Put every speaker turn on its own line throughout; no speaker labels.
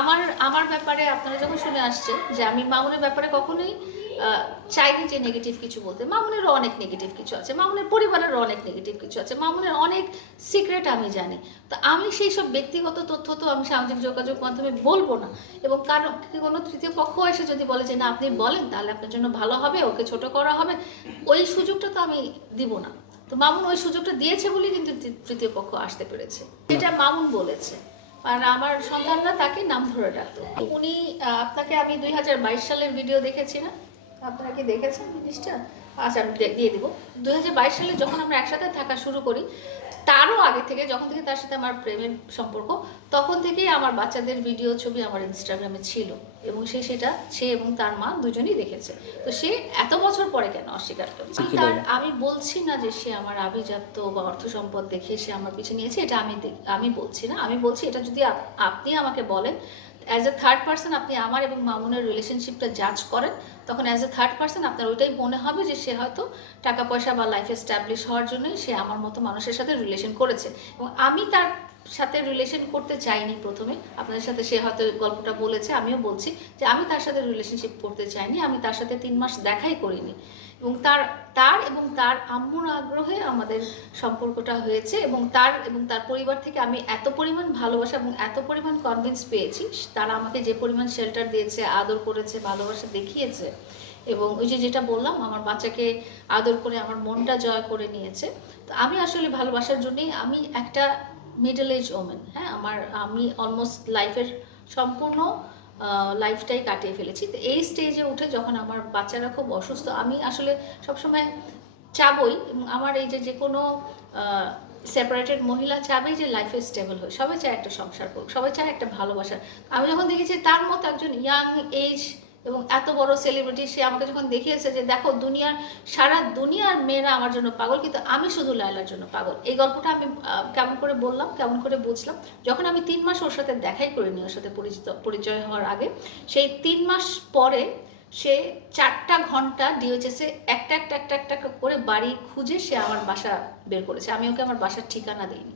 আমার আমার ব্যাপারে আপনারা যখন শুনে আসছেন যে আমি মামুনের ব্যাপারে কখনোই চাইনি যে নেগেটিভ কিছু বলতে, মামুনেরও অনেক নেগেটিভ কিছু আছে, মামুনের পরিবারেরও অনেক নেগেটিভ কিছু আছে, মামুনের অনেক সিক্রেট আমি জানি। তো আমি সেই সব ব্যক্তিগত তথ্য তো আমি সামাজিক যোগাযোগ মাধ্যমে বলব না। এবং কারণ কি কোনো তৃতীয় পক্ষ এসে যদি বলে যে না, আপনি বলেন, তাহলে আপনার জন্য ভালো হবে, ওকে ছোট করা হবে, ওই সুযোগটা তো আমি দিব না। তো মামুন ওই সুযোগটা দিয়েছে বলেই কিন্তু তৃতীয় পক্ষ আসতে পেরেছে। এটা মামুন বলেছে। আর আমার সন্তানরা তাকে নাম ধরে ডাকতো। উনি আপনাকে আমি দুই হাজার বাইশ সালের ভিডিও দেখেছি না? আপনারা কি দেখেছেন জিনিসটা? আচ্ছা আমি দিয়ে দিব। দুই হাজার বাইশ সালে যখন আমরা একসাথে থাকা শুরু করি তারও আগে থেকে যখন থেকে তার সাথে আমার প্রেমের সম্পর্ক তখন থেকেই আমার বাচ্চাদের ভিডিও ছবি আমার ইনস্টাগ্রামে ছিল এবং সে সেটা সে এবং তার মা দুজনেই দেখেছে। তো সে এত বছর পরে কেন অস্বীকার করছে? তার আমি বলছি না যে সে আমার আভিজাত্য বা অর্থ সম্পদ দেখে সে আমার পিছিয়ে নিয়েছে এটা আমি আমি বলছি না। আমি বলছি এটা যদি আপ- আপনি আমাকে বলেন অ্যাজ এ থার্ড পার্সন আপনি আমার এবং মামুনের রিলেশনশিপটা জাজ করেন, তখন অ্যাজ এ থার্ড পার্সন আপনার ওইটাই মনে হবে যে সে হয়তো টাকা পয়সা বা লাইফ এস্টাবলিশ হওয়ার জন্যই সে আমার মতো মানুষের সাথে রিলেশন করেছে। এবং আমি তার সাথে রিলেশন করতে চাইনি প্রথমে, আপনাদের সাথে সে হয়তো গল্পটা বলেছে, আমিও বলছি যে আমি তার সাথে রিলেশনশিপ করতে চাইনি, আমি তার সাথে তিন মাস দেখাই করিনি। এবং তার তার এবং তার আম্মুর আগ্রহে আমাদের সম্পর্কটা হয়েছে এবং তার এবং তার পরিবার থেকে আমি এত পরিমাণ ভালোবাসা এবং এত পরিমাণ কনভিন্স পেয়েছি, তারা আমাকে যে পরিমাণ শেল্টার দিয়েছে, আদর করেছে, ভালোবাসা দেখিয়েছে এবং ওই যে যেটা বললাম, আমার বাচ্চাকে আদর করে, আমার মনটা জয় করে নিয়েছে। তো আমি আসলে ভালোবাসার জন্যেই আমি একটা মিডল এজ ওমেন হ্যাঁ? আমার, আমি অলমোস্ট লাইফের সম্পূর্ণ লাইফটাই কাটিয়ে ফেলেছি। তো এই স্টেজে উঠে যখন আমার বাচ্চারা খুব অসুস্থ, আমি আসলে সবসময় চাবই আমার এই যে যে কোনো সেপারেটেড মহিলা চাবেই যে লাইফে স্টেবল হয়। সবাই চায় একটা সংসার করুক, সবাই চায় একটা ভালোবাসা আমি যখন দেখেছি তার মতো একজন ইয়াং এজ এবং এত বড় সেলিব্রিটি সে আমাকে যখন দেখিয়েছে যে দেখো দুনিয়ার, সারা দুনিয়ার মেয়েরা আমার জন্য পাগল, কিন্তু আমি শুধু লায়লার জন্য পাগল। এই গল্পটা আমি কেমন করে বললাম, কেমন করে বুঝলাম? যখন আমি তিন মাস ওর সাথে দেখাই করিনি, ওর সাথে পরিচিত, পরিচয় হওয়ার আগে, সেই তিন মাস পরে সে চারটা ঘণ্টা ডিওচেসে একটা একটা একটা একটা করে বাড়ি খুঁজে সে আমার বাসা বের করেছে। আমি ওকে আমার বাসার ঠিকানা দিইনি।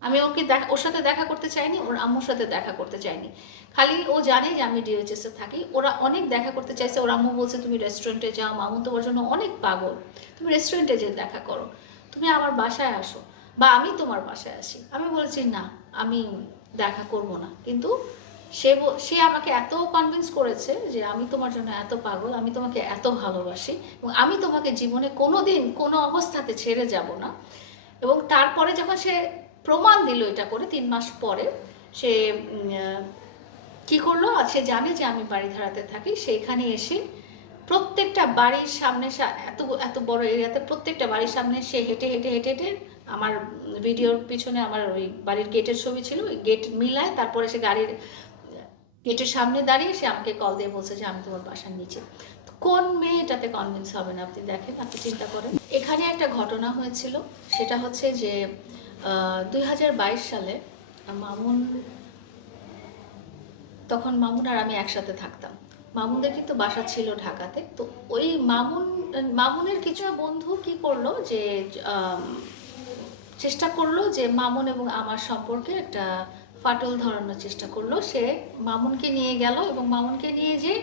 আমি ওকে দেখা, ওর সাথে দেখা করতে চাইনি, ওর আম্মুর সাথে দেখা করতে চাইনি। খালি ও জানে যে আমি ডিওএইচএস এ থাকি। ওরা অনেক দেখা করতে চাইছে। ওর আম্মু বলছে, তুমি রেস্টুরেন্টে যাও মামু তোমার জন্য অনেক পাগল। তুমি রেস্টুরেন্টে যে দেখা করো। তুমি আমার বাসায় আসো বা আমি তোমার বাসায় আসি। আমি বলেছি, না, আমি দেখা করব না। কিন্তু সে সে আমাকে এত কনভিন্স করেছে যে আমি তোমার জন্য এত পাগল, আমি তোমাকে এত ভালোবাসি এবং আমি তোমাকে জীবনে কোনো দিন কোনো অবস্থাতে ছেড়ে যাব না। এবং তারপরে যখন সে প্রমাণ দিল এটা করে তিন মাস পরে। সে কি করল? সে জানে যে আমি বাড়ি ধারাতে থাকি। সেইখানে এসে প্রত্যেকটা বাড়ির সামনে এত এত বড় এরিয়াতে প্রত্যেকটা বাড়ির সামনে সে হেঁটে হেঁটে হেঁটে হেঁটে আমার ভিডিওর পিছনে আমার ওই বাড়ির গেটের ছবি ছিল। ওই গেট মিলায় তারপরে সে গাড়ির গেটের সামনে দাঁড়িয়ে সে আমাকে কল দিয়ে বলছে যে, আমি তোমার বাসার নিচে। কোন মেয়ে এটাতে কনভিন্স হবে না? আপনি দেখেন, আপনি চিন্তা করেন। এখানে একটা ঘটনা হয়েছিল। সেটা হচ্ছে যে দুই হাজার বাইশ সালে মামুন, তখন মামুন আর আমি একসাথে থাকতাম। মামুনদের কিন্তু বাসা ছিল ঢাকাতে। তো ওই মামুন, মামুনের কিছু বন্ধু কি করল যে চেষ্টা করল যে মামুন এবং আমার সম্পর্কে একটা ফাটল ধরানোর চেষ্টা করল। সে মামুনকে নিয়ে গেল এবং মামুনকে নিয়ে যে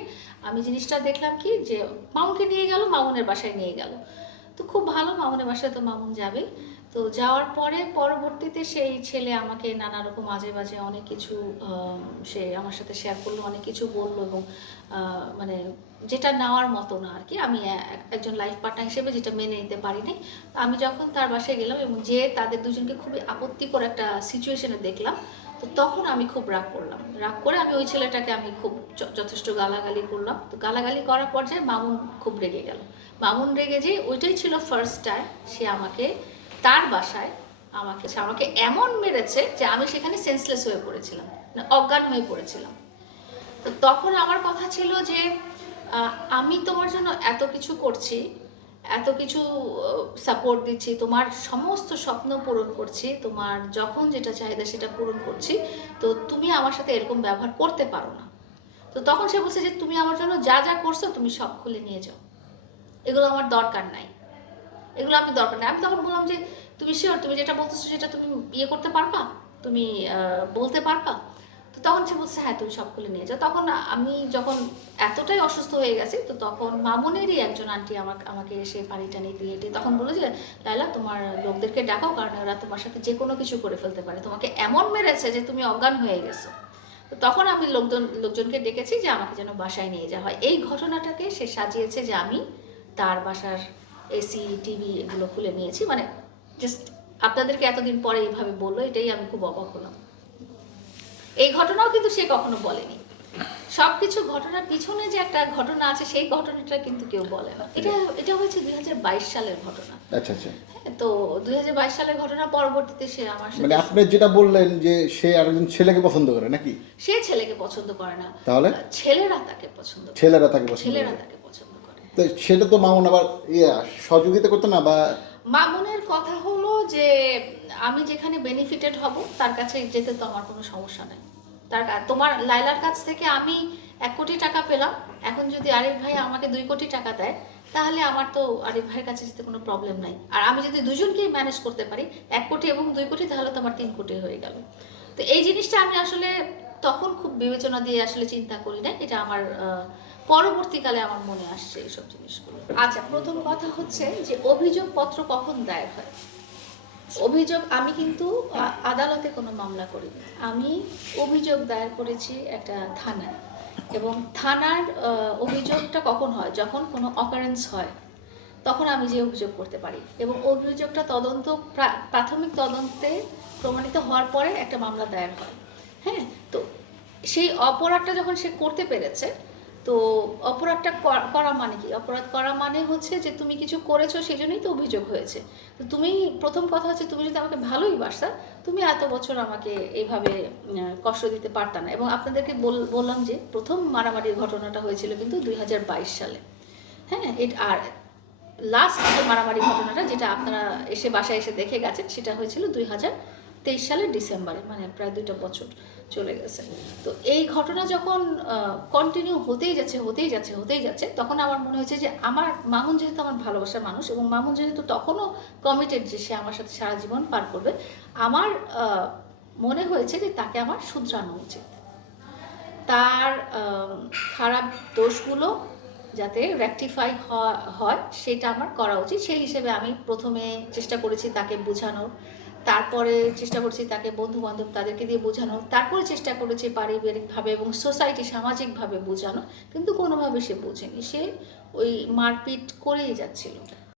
আমি জিনিসটা দেখলাম কি যে মামুনকে নিয়ে গেল, মামুনের বাসায় নিয়ে গেল। তো খুব ভালো মামুনের বাসায় তো মামুন যাবে তো যাওয়ার পরে পরবর্তীতে সেই ছেলে আমাকে নানা রকম আজে বাজে অনেক কিছু সে আমার সাথে শেয়ার করল, অনেক কিছু বলল এবং মানে যেটা নেওয়ার মতো না আর কি আমি এক- একজন লাইফ পার্টনার হিসেবে যেটা মেনে নিতে পারিনি। তো আমি যখন তার বাসায় গেলাম এবং যে তাদের দুজনকে খুবই আপত্তিকর একটা সিচুয়েশনে দেখলাম, তো তখন আমি খুব রাগ করলাম। রাগ করে আমি ওই ছেলেটাকে আমি খুব যথেষ্ট গালাগালি করলাম। তো গালাগালি করার পর্যায়ে মামুন খুব রেগে গেল। মামুন রেগে যে ওইটাই ছিল ফার্স্ট টাইম সে আমাকে তার বাসায় আমাকে আমাকে এমন মেরেছে যে আমি সেখানে সেন্সলেস হয়ে পড়েছিলাম মানে অজ্ঞান হয়ে পড়েছিলাম। তো তখন আমার কথা ছিল যে আমি তোমার জন্য এত কিছু করছি, এত কিছু সাপোর্ট দিচ্ছি, তোমার সমস্ত স্বপ্ন পূরণ করছি, তোমার যখন যেটা চাহিদা সেটা পূরণ করছি, তো তুমি আমার সাথে এরকম ব্যবহার করতে পারো না। তো তখন সে বলছে যে, তুমি আমার জন্য যা যা করছ, তুমি সব খুলে নিয়ে যাও। এগুলো আমার দরকার নাই। এগুলো আমি দরকার নেই। আমি তখন বললাম যে, তুমি শিওর তুমি যেটা বলতেছো সেটা তুমি ইয়ে করতে পারবা? তুমি বলতে পারবা? তো তখন সে বলছে হ্যাঁ তুমি সবগুলো নিয়ে যাও। তখন আমি যখন এতটাই অসুস্থ হয়ে গেছি, তো তখন মামুনেরই একজন আন্টি আমাকে আমাকে এসে পানি টানি দিয়ে দিয়ে তখন বলে যে লাইলা তোমার লোকদেরকে ডাকাও কারণ ওরা তোমার সাথে যে কোনো কিছু করে ফেলতে পারে। তোমাকে এমন মেরেছে যে তুমি অজ্ঞান হয়ে গেছো। তো তখন আমি লোকজন, লোকজনকে ডেকেছি যে, আমাকে যেন বাসায় নিয়ে যাওয়া হয়। এই ঘটনাটাকে সে সাজিয়েছে যে, আমি তার বাসার এসি টিভি এগুলো খুলে নিয়েছি। মানে জাস্ট আপনাদেরকে এতদিন পরে এইভাবে বলল এটাই আমি খুব অবাক হলাম। এই ঘটনাও কিন্তু সে কখনো বলেনি। সবকিছু ঘটনার পিছনে যে একটা ঘটনা আছে সেই ঘটনাটা কিন্তু কেউ বলে না। এটা এটা হয়েছে দুই সালের ঘটনা।
আচ্ছা আচ্ছা।
হ্যাঁ, তো দুই হাজার বাইশ সালের ঘটনা পরবর্তীতে সে আমার
মানে আপনি যেটা বললেন যে সে আরেকজন ছেলেকে পছন্দ করে নাকি?
সে ছেলেকে পছন্দ করে না।
তাহলে?
ছেলেরা তাকে পছন্দ করে।
ছেলেরা তাকে পছন্দ
ছেলেরা তাকে
সেটা তো মামুন আবার ইয়ে সহযোগিতা করতো না বা?
মামুনের কথা হলো যে, আমি যেখানে বেনিফিটেড হব, তার কাছে যেতে তো আমার কোনো সমস্যা নাই। তার তোমার লাইলার কাছ থেকে আমি এক কোটি টাকা পেলাম। এখন যদি আরিফ ভাই আমাকে দুই কোটি টাকা দেয়, তাহলে আমার তো আরিফ ভাইয়ের কাছে যেতে কোনো প্রবলেম নাই। আর আমি যদি দুজনকেই ম্যানেজ করতে পারি, এক কোটি এবং দুই কোটি, তাহলে তো আমার তিন কোটি হয়ে গেল। তো এই জিনিসটা আমি আসলে তখন খুব বিবেচনা দিয়ে আসলে চিন্তা করি না এটা আমার পরবর্তীকালে আমার মনে আসছে এইসব জিনিসগুলো। আচ্ছা প্রথম কথা হচ্ছে যে অভিযোগপত্র কখন দায়ের হয়? অভিযোগ, আমি কিন্তু আদালতে কোনো মামলা করিনি। আমি অভিযোগ দায়ের করেছি একটা থানায়। এবং থানার অভিযোগটা কখন হয়? যখন কোনো অকারেন্স হয়, তখন আমি যে অভিযোগ করতে পারি। এবং অভিযোগটা তদন্ত, প্রা- প্রাথমিক তদন্তে প্রমাণিত হওয়ার পরে একটা মামলা দায়ের হয়। হ্যাঁ তো সেই অপরাধটা যখন সে করতে পেরেছে তো অপরাধটা করা- মানে কি? অপরাধ করা মানে হচ্ছে যে তুমি কিছু করেছ সেই জন্যই তো অভিযোগ হয়েছে। তো তুমি, প্রথম কথা হচ্ছে তুমি যদি আমাকে ভালোই বাসতা তুমি এত বছর আমাকে এইভাবে কষ্ট দিতে পারতা না। এবং আপনাদেরকে বল- বললাম যে প্রথম মারামারির ঘটনাটা হয়েছিল কিন্তু দুই হাজার বাইশ সালে। হ্যাঁ এট- আর লাস্ট মারামারি ঘটনাটা যেটা আপনারা এসে বাসায় এসে দেখে গেছেন, সেটা হয়েছিল দুই হাজার তেইশ সালের ডিসেম্বরে মানে প্রায় দুইটা বছর চলে গেছে। তো এই ঘটনা যখন কন্টিনিউ হতেই যাচ্ছে হতেই যাচ্ছে হতেই যাচ্ছে, তখন আমার মনে হয়েছে যে আমার, মামুন যেহেতু আমার ভালোবাসার মানুষ এবং মামুন যেহেতু তখনও কমিটেড যে সে আমার সাথে সারা জীবন পার করবে, আমার মনে হয়েছে যে তাকে আমার শুধরানো উচিত। তার খারাপ দোষগুলো যাতে রেকটিফাই হয়, সেটা আমার করা উচিত। সেই হিসেবে আমি প্রথমে চেষ্টা করেছি তাকে বোঝানোর। তারপরে চেষ্টা করছি তাকে বন্ধু বান্ধব তাদেরকে দিয়ে বোঝানো তারপরে চেষ্টা করেছি পারিবারিকভাবে এবং সোসাইটি সামাজিকভাবে বোঝানো, কিন্তু কোনোভাবে সে বোঝেনি। সে ওই মারপিট করেই যাচ্ছিল।